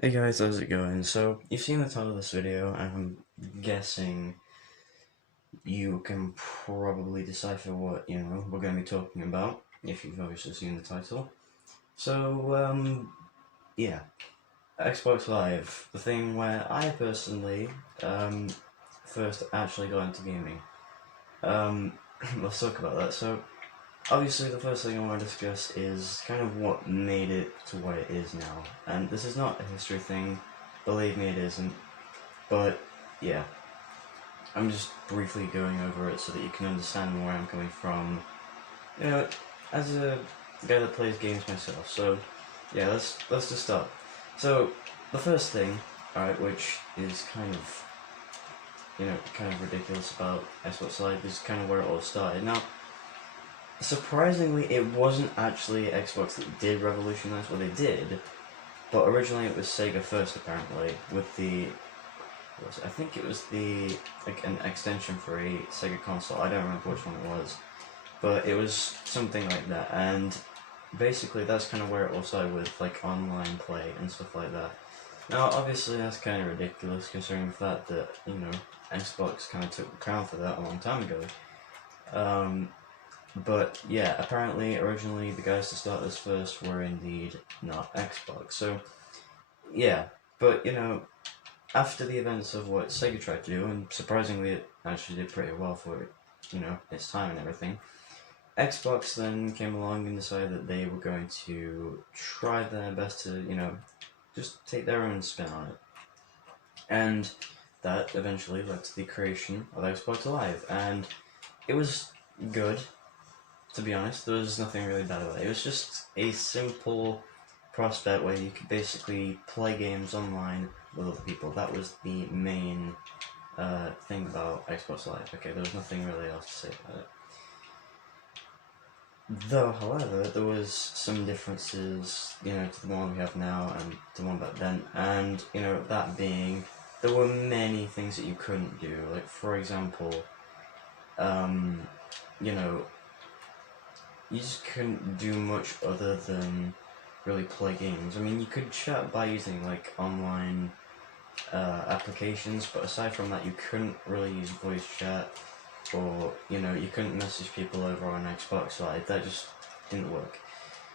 Hey guys, how's it going? So, you've seen the title of this video, and I'm guessing you can probably decipher what, we're going to be talking about, if you've obviously seen the title. So, yeah, Xbox Live, the thing where I personally, first actually got into gaming. Um, let's talk about that. So, obviously the first thing I want to discuss is kind of what made it to what it is now. And this is not a history thing, believe me it isn't. But yeah, I'm just briefly going over it so that you can understand where I'm coming from. You know, as a guy that plays games myself. So yeah, let's just start. So the first thing, alright, which is kind of ridiculous about Xbox Live is kind of where it all started. Now, surprisingly, it wasn't actually Xbox that did revolutionize what they did, but originally it was Sega first, apparently, with the I think it was an extension for a Sega console. I don't remember which one it was, but it was something like that. And basically, that's kind of where it all started with like online play and stuff like that. Now, obviously, that's kind of ridiculous considering the fact that Xbox kind of took the crown for that a long time ago. Um, but yeah, apparently, originally the guys to start this first were indeed not Xbox. So yeah, but after the events of what Sega tried to do, and surprisingly it actually did pretty well for its time and everything, Xbox then came along and decided that they were going to try their best to, just take their own spin on it. And that eventually led to the creation of Xbox Live, and it was good, to be honest. There was nothing really bad about it. It was just a simple prospect where you could basically play games online with other people. That was the main thing about Xbox Live. Okay, there was nothing really else to say about it. Though, however, there was some differences, to the one we have now and the one back then. And, that being, there were many things that you couldn't do. Like, for example, you know, you just couldn't do much other than really play games. I mean, you could chat by using like online applications, but aside from that, you couldn't really use voice chat, or you couldn't message people over on Xbox Live. That just didn't work.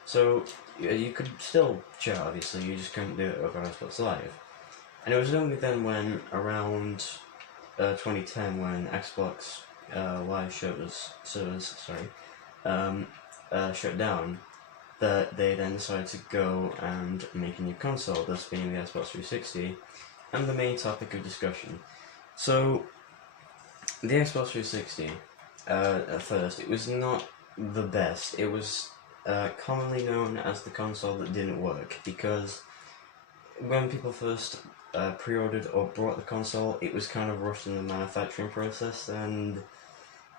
So you could still chat, obviously. You just couldn't do it over Xbox Live. And it was only then when around 2010 when Xbox Live servers shut down, that they then decided to go and make a new console, thus being the Xbox 360, and the main topic of discussion. So, the Xbox 360, at first, it was not the best. It was commonly known as the console that didn't work, because when people first pre-ordered or bought the console, it was kind of rushed in the manufacturing process, and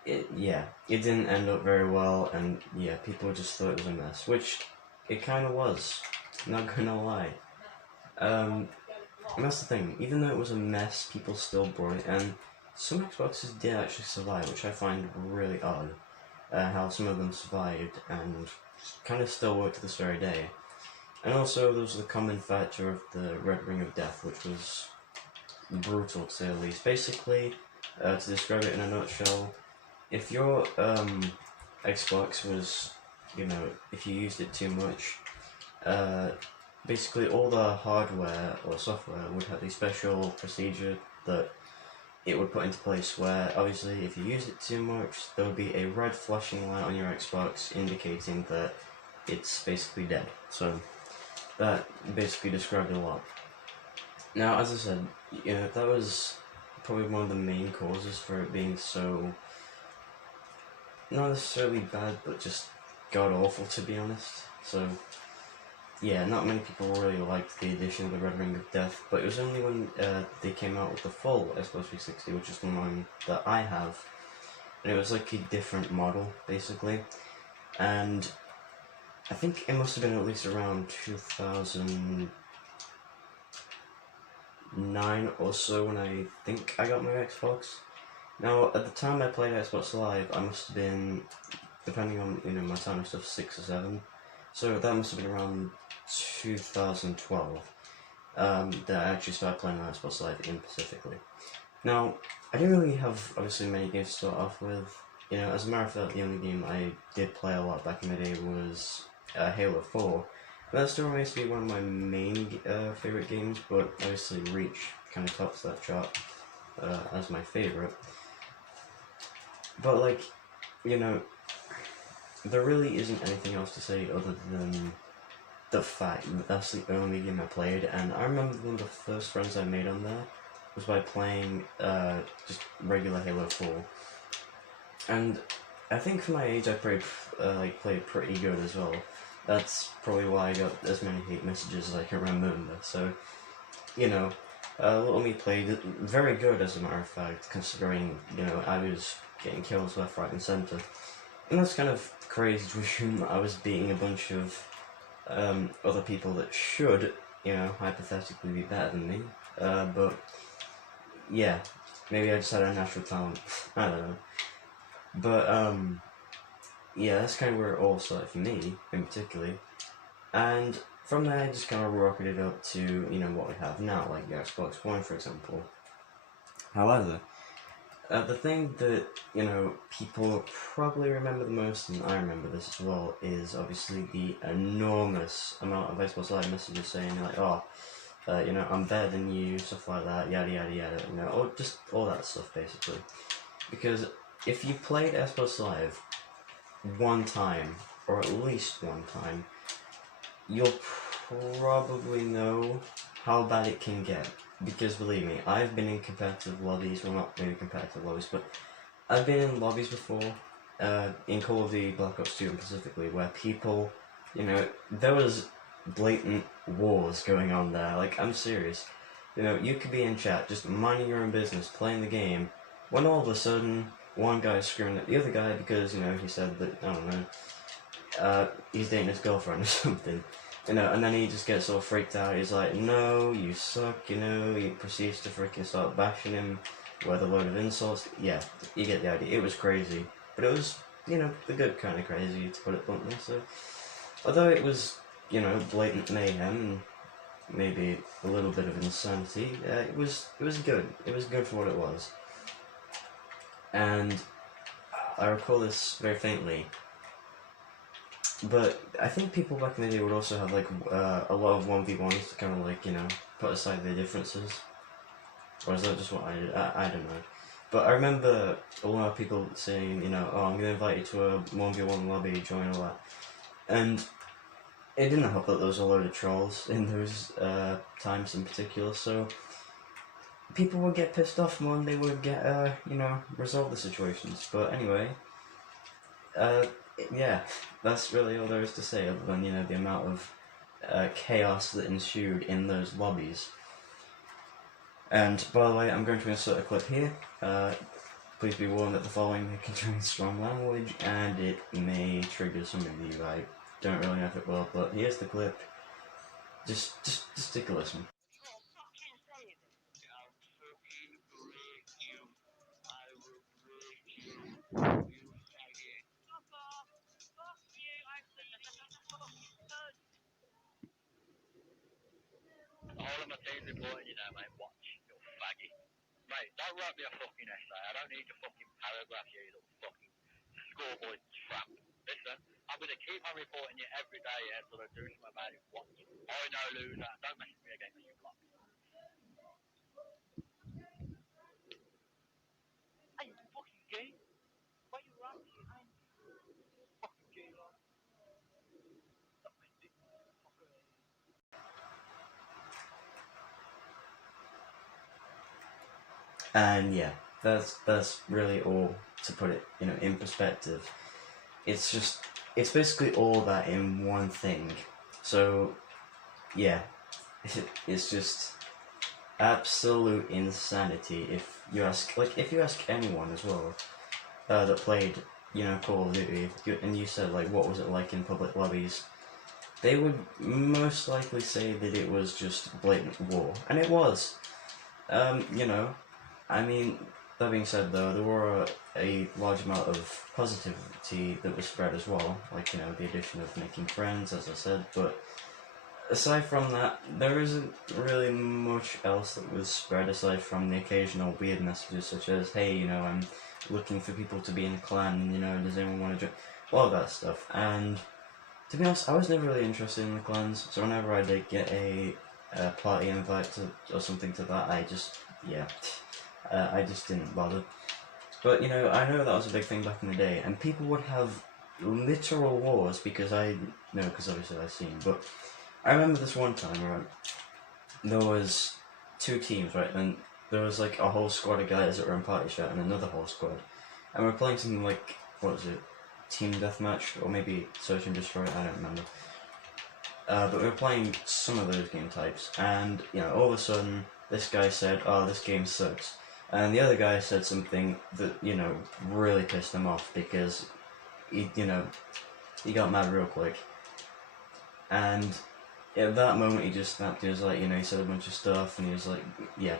it didn't end up very well, and yeah, people just thought it was a mess, which it kind of was. Not gonna lie. And that's the thing. Even though it was a mess, people still bought it, and some Xboxes did actually survive, which I find really odd. How some of them survived and kind of still work to this very day. And also, there was the common factor of the Red Ring of Death, which was brutal to say the least. Basically, to describe it in a nutshell, if your Xbox was, if you used it too much, basically all the hardware or software would have a special procedure that it would put into place where, obviously, if you use it too much, there would be a red flashing light on your Xbox indicating that it's basically dead. So, that basically described it a lot. Now, as I said, that was probably one of the main causes for it being so, not necessarily bad, but just god awful, to be honest. So, yeah, not many people really liked the addition of the Red Ring of Death, but it was only when they came out with the full Xbox 360, which is the one that I have, and it was like a different model, basically, and I think it must have been at least around 2009 or so when I think I got my Xbox. Now, at the time I played Xbox Live, I must have been, depending on my time and stuff, 6 or 7, so that must have been around 2012. that I actually started playing Xbox Live in specifically. Now, I didn't really have, obviously, many games to start off with. You know, as a matter of fact, the only game I did play a lot back in the day was Halo 4. That still remains to be one of my main favourite games, but obviously Reach kind of tops that chart as my favourite. But, like, you know, there really isn't anything else to say other than the fact that that's the only game I played, and I remember one of the first friends I made on there was by playing just regular Halo 4. And I think for my age I played pretty good as well. That's probably why I got as many hate messages as I can remember. So, you know, little me played very good, as a matter of fact, considering, you know, I was getting kills left, right and centre. And that's kind of crazy to assume that I was beating a bunch of other people that should, you know, hypothetically be better than me. But, yeah, maybe I just had a natural talent. I don't know. But, yeah, that's kind of where it all started for me, in particular. And from there, I just kind of rocketed up to, you know, what we have now, like the Xbox One, for example. However, the thing that, you know, people probably remember the most, and I remember this as well, is obviously the enormous amount of Xbox Live messages saying, like, oh, you know, I'm better than you, stuff like that, yada yada yada, you know, or just all that stuff, basically. Because if you played Xbox Live one time, or at least one time, you'll probably know how bad it can get. Because believe me, I've been in competitive lobbies, well not maybe competitive lobbies, but I've been in lobbies before, in Call of Duty Black Ops 2 specifically, where people, you know, there was blatant wars going on there, like, I'm serious. You know, you could be in chat, just minding your own business, playing the game, when all of a sudden, one guy's screaming at the other guy because, you know, he said that, I don't know, he's dating his girlfriend or something. You know, and then he just gets all freaked out. He's like, no, you suck, you know. He proceeds to freaking start bashing him with a load of insults. Yeah, you get the idea. It was crazy. But it was, you know, the good kind of crazy, to put it bluntly. So, although it was, you know, blatant mayhem, maybe a little bit of insanity, it was good. It was good for what it was. And I recall this very faintly. But I think people back in the day would also have, like, a lot of 1v1s to kind of, like, you know, put aside their differences. Or is that just what I did? I don't know. But I remember a lot of people saying, you know, oh, I'm going to invite you to a 1v1 lobby, join all that. And it didn't help that there was a load of trolls in those times in particular, so people would get pissed off more and they would get, you know, resolve the situations. But anyway, yeah, that's really all there is to say, other than, you know, the amount of chaos that ensued in those lobbies. And by the way, I'm going to insert a clip here. Please be warned that the following may contain strong language, and it may trigger some of you. I don't really know if it will, but here's the clip. Just take a listen. All of my team's reporting you now, mate. Watch, you faggot. Mate, don't write me a fucking essay. I don't need your fucking paragraph, you little fucking schoolboy tramp. Listen, I'm going to keep on reporting you every day, yeah, until I do something about it. Watch. I know, loser. Don't mess with me again, because you block. Are you fucking gay? Why you writing? I'm fucking gay, lad. Stop my dick, fucker. And yeah, that's really all to put it, you know, in perspective. It's basically all that in one thing. So yeah, it's just absolute insanity. If you ask anyone as well that played, you know, Call of Duty, and you said, like, what was it like in public lobbies, they would most likely say that it was just blatant war, and it was. You know, I mean, that being said, though, there were a large amount of positivity that was spread as well, like, you know, the addition of making friends, as I said, but aside from that, there isn't really much else that was spread aside from the occasional weird messages such as, hey, you know, I'm looking for people to be in a clan, you know, does anyone want to join? All that stuff. And to be honest, I was never really interested in the clans, so whenever I did get a party invite or something to that, I just, I just didn't bother. But, you know, I know that was a big thing back in the day, and people would have literal wars because because obviously I've seen, but I remember this one time, right, there was two teams, right, and there was like a whole squad of guys that were in party chat and another whole squad, and we were playing something like, what was it, Team Deathmatch, or maybe Search and Destroy, I don't remember. But we were playing some of those game types, and, you know, all of a sudden, this guy said, oh, this game sucks. And the other guy said something that, you know, really pissed him off because he got mad real quick. And at that moment, he just snapped. He was like, you know, he said a bunch of stuff, and he was like, yeah.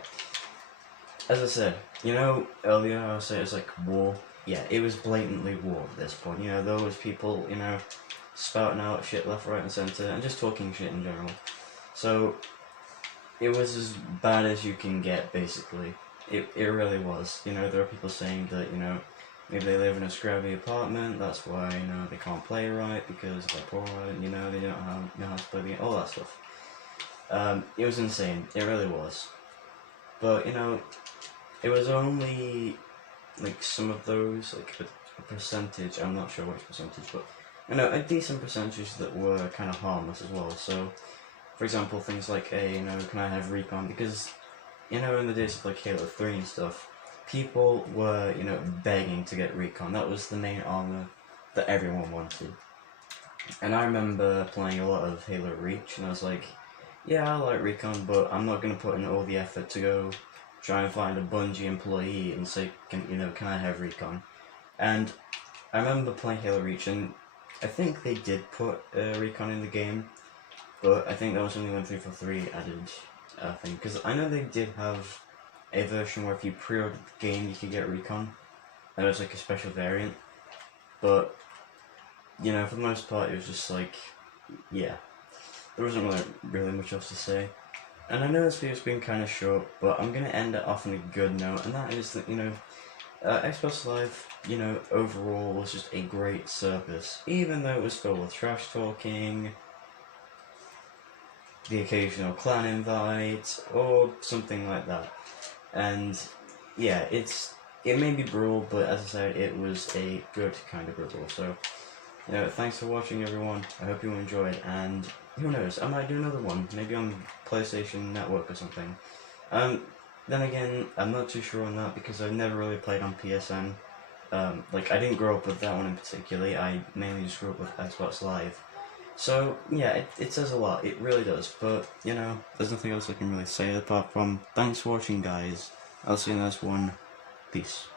As I said, you know, earlier I was saying it was like war. Yeah, it was blatantly war at this point. You know, there was people, you know, spouting out shit left, right, and centre, and just talking shit in general. So it was as bad as you can get, basically. It really was. You know, there are people saying that, you know, maybe they live in a scrubby apartment, that's why, you know, they can't play right because they're poor, you know, they don't know how to play the game, all that stuff. It was insane, it really was. But, you know, it was only, like, some of those, like, a percentage, I'm not sure which percentage, but, you know, a decent percentage that were kind of harmless as well. So, for example, things like, you know, can I have recon? Because, you know, in the days of, like, Halo 3 and stuff, people were, you know, begging to get recon. That was the main armor that everyone wanted. And I remember playing a lot of Halo Reach, and I was like, yeah, I like recon, but I'm not going to put in all the effort to go try and find a Bungie employee and say, can I have recon? And I remember playing Halo Reach, and I think they did put recon in the game, but I think that was only when 343 added a thing, because I know they did have a version where if you pre-ordered the game you could get recon. That was like a special variant. But, you know, for the most part it was just like, yeah. There wasn't really much else to say. And I know this video's been kind of short, but I'm going to end it off on a good note, and that is that, you know, Xbox Live, you know, overall was just a great service. Even though it was filled with trash talking, the occasional clan invite, or something like that. And yeah, it may be brutal, but as I said, it was a good kind of brutal. So, you know, thanks for watching, everyone. I hope you enjoyed, and who knows, I might do another one, maybe on PlayStation Network or something. Then again, I'm not too sure on that because I've never really played on PSN. Like, I didn't grow up with that one in particular. I mainly just grew up with Xbox Live. So, yeah, it says a lot, it really does, but, you know, there's nothing else I can really say apart from, thanks for watching, guys. I'll see you in the next one. Peace.